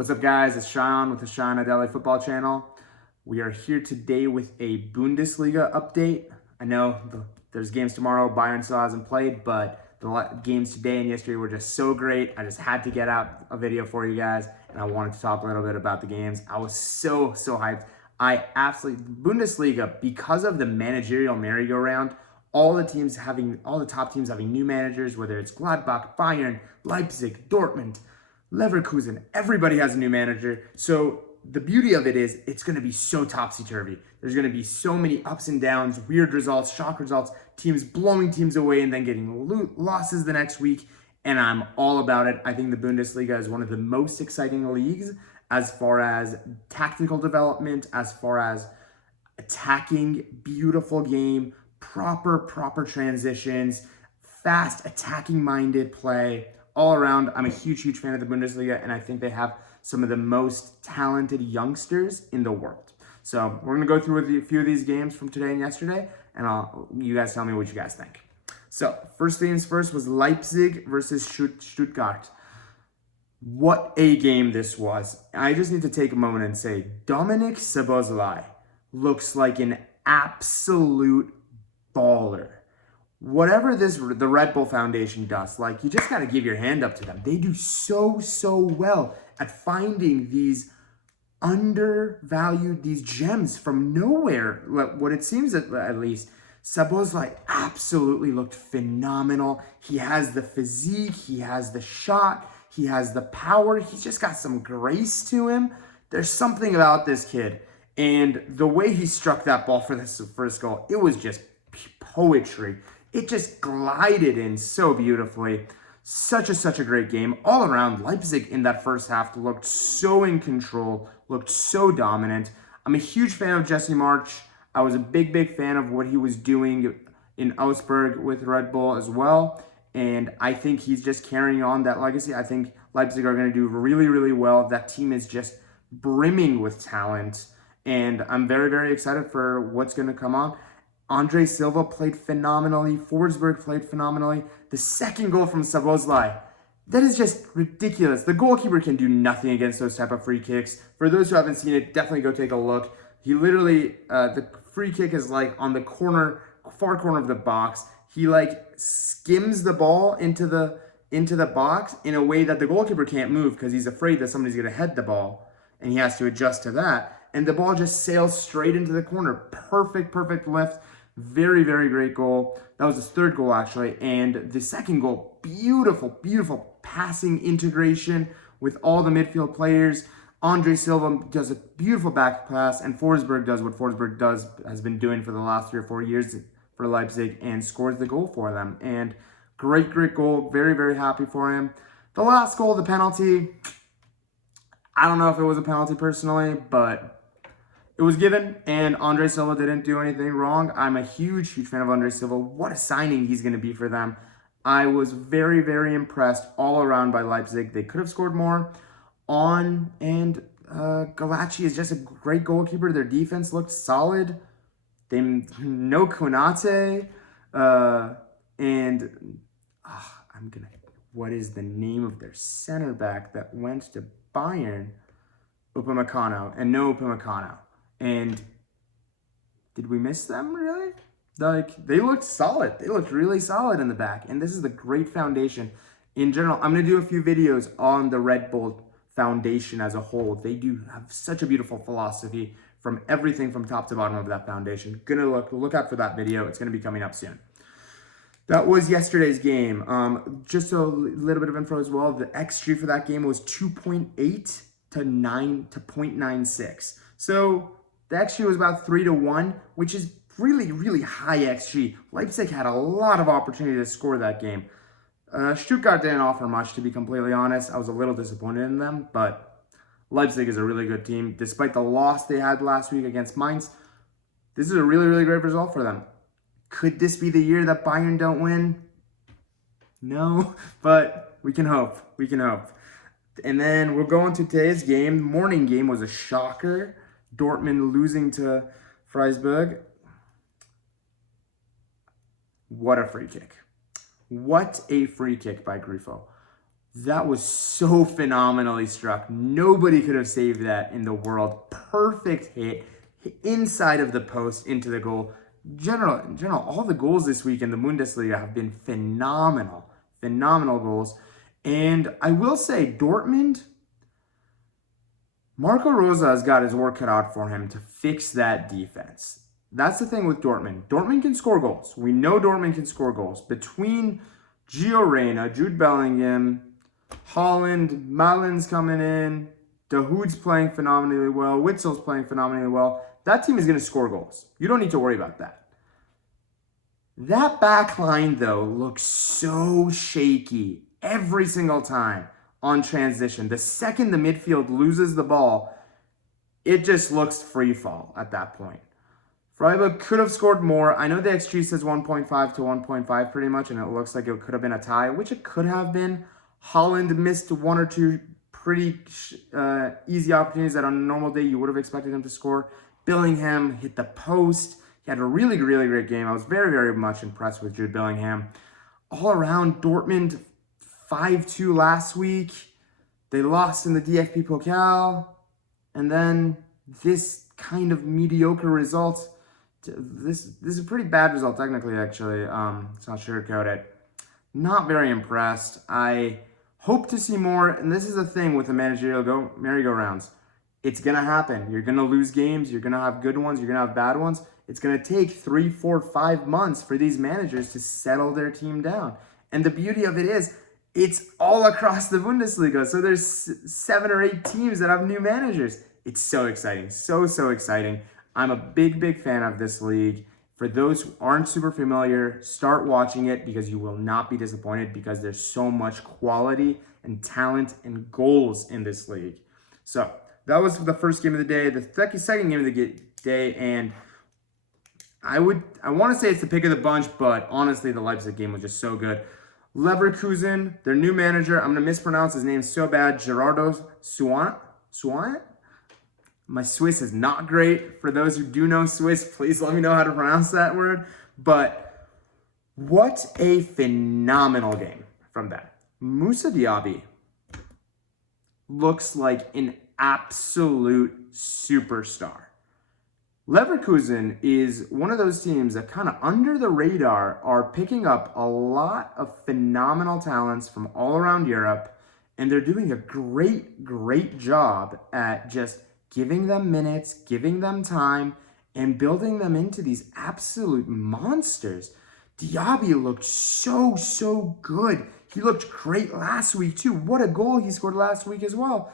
What's up, guys? It's Sean with the Sean Adele Football Channel. We are here today with a Bundesliga update. I know there's games tomorrow. Bayern still hasn't played, but the games today and yesterday were just so great. I just had to get out a video for you guys, and I wanted to talk a little bit about the games. I was so hyped. I absolutely Bundesliga, because of the managerial merry-go-round. All the top teams having new managers, whether it's Gladbach, Bayern, Leipzig, Dortmund, Leverkusen, everybody has a new manager. So the beauty of it is it's going to be so topsy-turvy. There's going to be so many ups and downs, weird results, shock results, teams blowing teams away and then getting losses the next week. And I'm all about it. I think the Bundesliga is one of the most exciting leagues as far as tactical development, as far as attacking, beautiful game, proper transitions, fast attacking-minded play. All around, I'm a huge fan of the Bundesliga, and I think they have some of the most talented youngsters in the world. So we're going to go through a few of these games from today and yesterday, and you guys tell me what you guys think. So first things first was Leipzig versus Stuttgart. What a game this was. I just need to take a moment and say, Dominik Szoboszlai looks like an absolute baller. Whatever the Red Bull Foundation does, like, you just got to give your hand up to them. They do so well at finding these undervalued, these gems from nowhere. What it seems at least, Szoboszlai absolutely looked phenomenal. He has the physique, he has the shot, he has the power. He's just got some grace to him. There's something about this kid. And the way he struck that ball for this first goal, it was just poetry. It just glided in so beautifully. Such a great game. All around, Leipzig in that first half looked so in control, looked so dominant. I'm a huge fan of Jesse March. I was a big fan of what he was doing in Augsburg with Red Bull as well. And I think he's just carrying on that legacy. I think Leipzig are going to do really well. That team is just brimming with talent. And I'm very excited for what's going to come on. Andre Silva played phenomenally. Forsberg played phenomenally. The second goal from Szoboszlai, that is just ridiculous. The goalkeeper can do nothing against those type of free kicks. For those who haven't seen it, definitely go take a look. He literally, the free kick is like on the far corner of the box. He like skims the ball into the box in a way that the goalkeeper can't move because he's afraid that somebody's going to head the ball, and he has to adjust to that. And the ball just sails straight into the corner. Perfect lift. Very great goal. That was his third goal, actually. And the second goal, beautiful passing integration with all the midfield players. Andre Silva does a beautiful back pass, and Forsberg does what Forsberg has been doing for the last 3 or 4 years for Leipzig, and scores the goal for them. And great goal. Very happy for him. The last goal, the penalty, I don't know if it was a penalty personally, but it was given, and Andre Silva didn't do anything wrong. I'm a huge fan of Andre Silva. What a signing he's going to be for them. I was very impressed all around by Leipzig. They could have scored more. And Galacci is just a great goalkeeper. Their defense looked solid. No Konate. What is the name of their center back that went to Bayern? Upamecano, and no Upamecano. And did we miss them, really? Like, they looked solid. They looked really solid in the back. And this is the great foundation. In general, I'm going to do a few videos on the Red Bull Foundation as a whole. They do have such a beautiful philosophy from everything from top to bottom of that foundation. Gonna look out for that video. It's going to be coming up soon. That was yesterday's game. Just a little bit of info as well. The XG for that game was 2.8 to 0.96. So the XG was about 3-1, which is really high XG. Leipzig had a lot of opportunity to score that game. Stuttgart didn't offer much, to be completely honest. I was a little disappointed in them, but Leipzig is a really good team. Despite the loss they had last week against Mainz, this is a really great result for them. Could this be the year that Bayern don't win? No, but we can hope. And then we'll go into today's game. The morning game was a shocker. Dortmund losing to Freiburg. What a free kick. What a free kick by Grifo. That was so phenomenally struck. Nobody could have saved that in the world. Perfect hit inside of the post into the goal. In general, all the goals this week in the Bundesliga have been phenomenal. Phenomenal goals. And I will say, Dortmund, Marco Rosa has got his work cut out for him to fix that defense. That's the thing with Dortmund. Dortmund can score goals. We know Dortmund can score goals. Between Gio Reyna, Jude Bellingham, Holland, Malin's coming in, Dahoud's playing phenomenally well, Witzel's playing phenomenally well. That team is going to score goals. You don't need to worry about that. That back line, though, looks so shaky every single time on transition. The second the midfield loses the ball, it just looks free fall at that point. Freiburg could have scored more. I know the XG says 1.5 to 1.5 pretty much, and it looks like it could have been a tie, which it could have been. Holland missed one or two pretty easy opportunities that on a normal day you would have expected him to score. Bellingham hit the post. He had a really, really great game. I was very, very much impressed with Jude Bellingham. All around, Dortmund 5-2 last week. They lost in the DFB Pokal. And then this kind of mediocre result. This is a pretty bad result, technically, actually. Let's not sugarcoat it. Not very impressed. I hope to see more, and this is the thing with the managerial merry-go-rounds. It's going to happen. You're going to lose games. You're going to have good ones. You're going to have bad ones. It's going to take 3, 4, 5 months for these managers to settle their team down. And the beauty of it is, it's all across the Bundesliga. So there's 7 or 8 teams that have new managers. It's so exciting. So, so exciting. I'm a big, big fan of this league. For those who aren't super familiar, start watching it because you will not be disappointed because there's so much quality and talent and goals in this league. So that was the first game of the day. The second game of the day, and I want to say it's the pick of the bunch, but honestly, the Leipzig game was just so good. Leverkusen, their new manager, I'm going to mispronounce his name so bad, Gerardo Swan? My Swiss is not great. For those who do know Swiss, please let me know how to pronounce that word. But what a phenomenal game from that. Moussa Diaby looks like an absolute superstar. Leverkusen is one of those teams that kind of under the radar are picking up a lot of phenomenal talents from all around Europe, and they're doing a great, great job at just giving them minutes, giving them time, and building them into these absolute monsters. Diaby looked so, so good. He looked great last week too. What a goal he scored last week as well.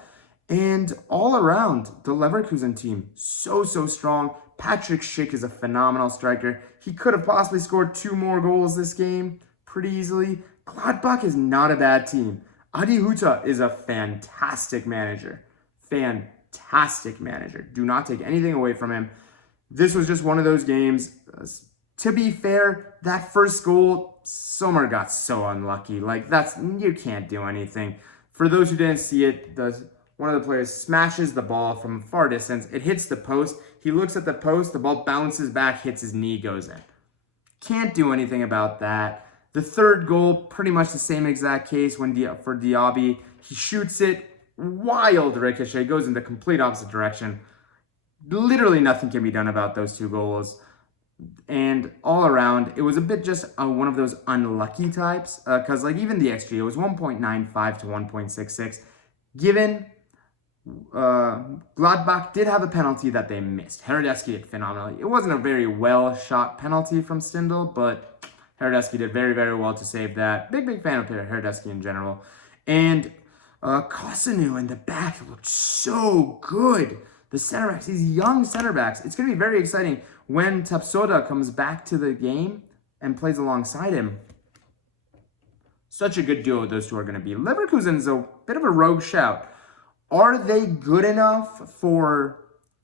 And all around, the Leverkusen team, so, so strong. Patrick Schick is a phenomenal striker. He could have possibly scored 2 more goals this game pretty easily. Gladbach is not a bad team. Adi Huta is a fantastic manager. Fantastic manager. Do not take anything away from him. This was just one of those games. To be fair, that first goal, Sommer got so unlucky. Like, you can't do anything. For those who didn't see it, one of the players smashes the ball from far distance. It hits the post. He looks at the post. The ball bounces back, hits his knee, goes in. Can't do anything about that. The third goal, pretty much the same exact case for Diaby. He shoots it. Wild ricochet. Goes in the complete opposite direction. Literally nothing can be done about those 2 goals. And all around, it was a bit just one of those unlucky types. Because even the XG, it was 1.95 to 1.66. Given Gladbach did have a penalty that they missed. Herdesky did phenomenally. It wasn't a very well-shot penalty from Stindl, but Herdesky did very, very well to save that. Big fan of Herdesky in general. And Kosanu in the back looked so good. The center backs, these young center backs. It's going to be very exciting when Tapsoba comes back to the game and plays alongside him. Such a good duo those two are going to be. Leverkusen's a bit of a rogue shout. Are they good enough for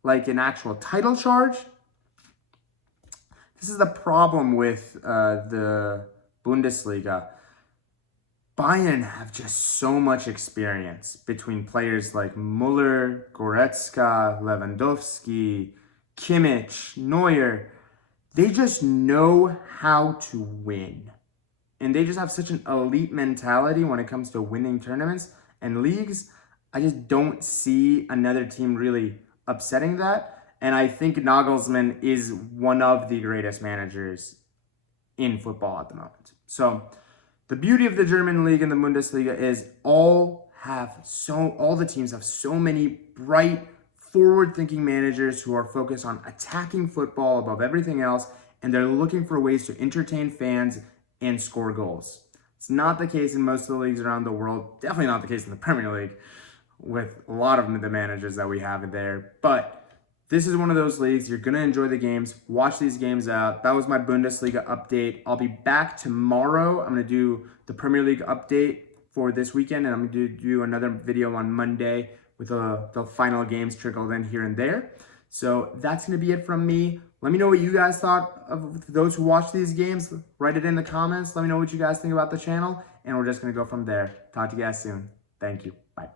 an actual title charge? This is the problem with the Bundesliga. Bayern have just so much experience between players like Müller, Goretzka, Lewandowski, Kimmich, Neuer. They just know how to win. and they just have such an elite mentality when it comes to winning tournaments and leagues. I just don't see another team really upsetting that. And I think Nagelsmann is one of the greatest managers in football at the moment. So the beauty of the German league and the Bundesliga is all the teams have so many bright, forward-thinking managers who are focused on attacking football above everything else, and they're looking for ways to entertain fans and score goals. It's not the case in most of the leagues around the world. Definitely not the case in the Premier League with a lot of the managers that we have in there. But this is one of those leagues. You're going to enjoy the games. Watch these games out. That was my Bundesliga update. I'll be back tomorrow. I'm going to do the Premier League update for this weekend, and I'm going to do another video on Monday with the final games trickled in here and there. So that's going to be it from me. Let me know what you guys thought of those who watch these games. Write it in the comments. Let me know what you guys think about the channel, and we're just going to go from there. Talk to you guys soon. Thank you. Bye.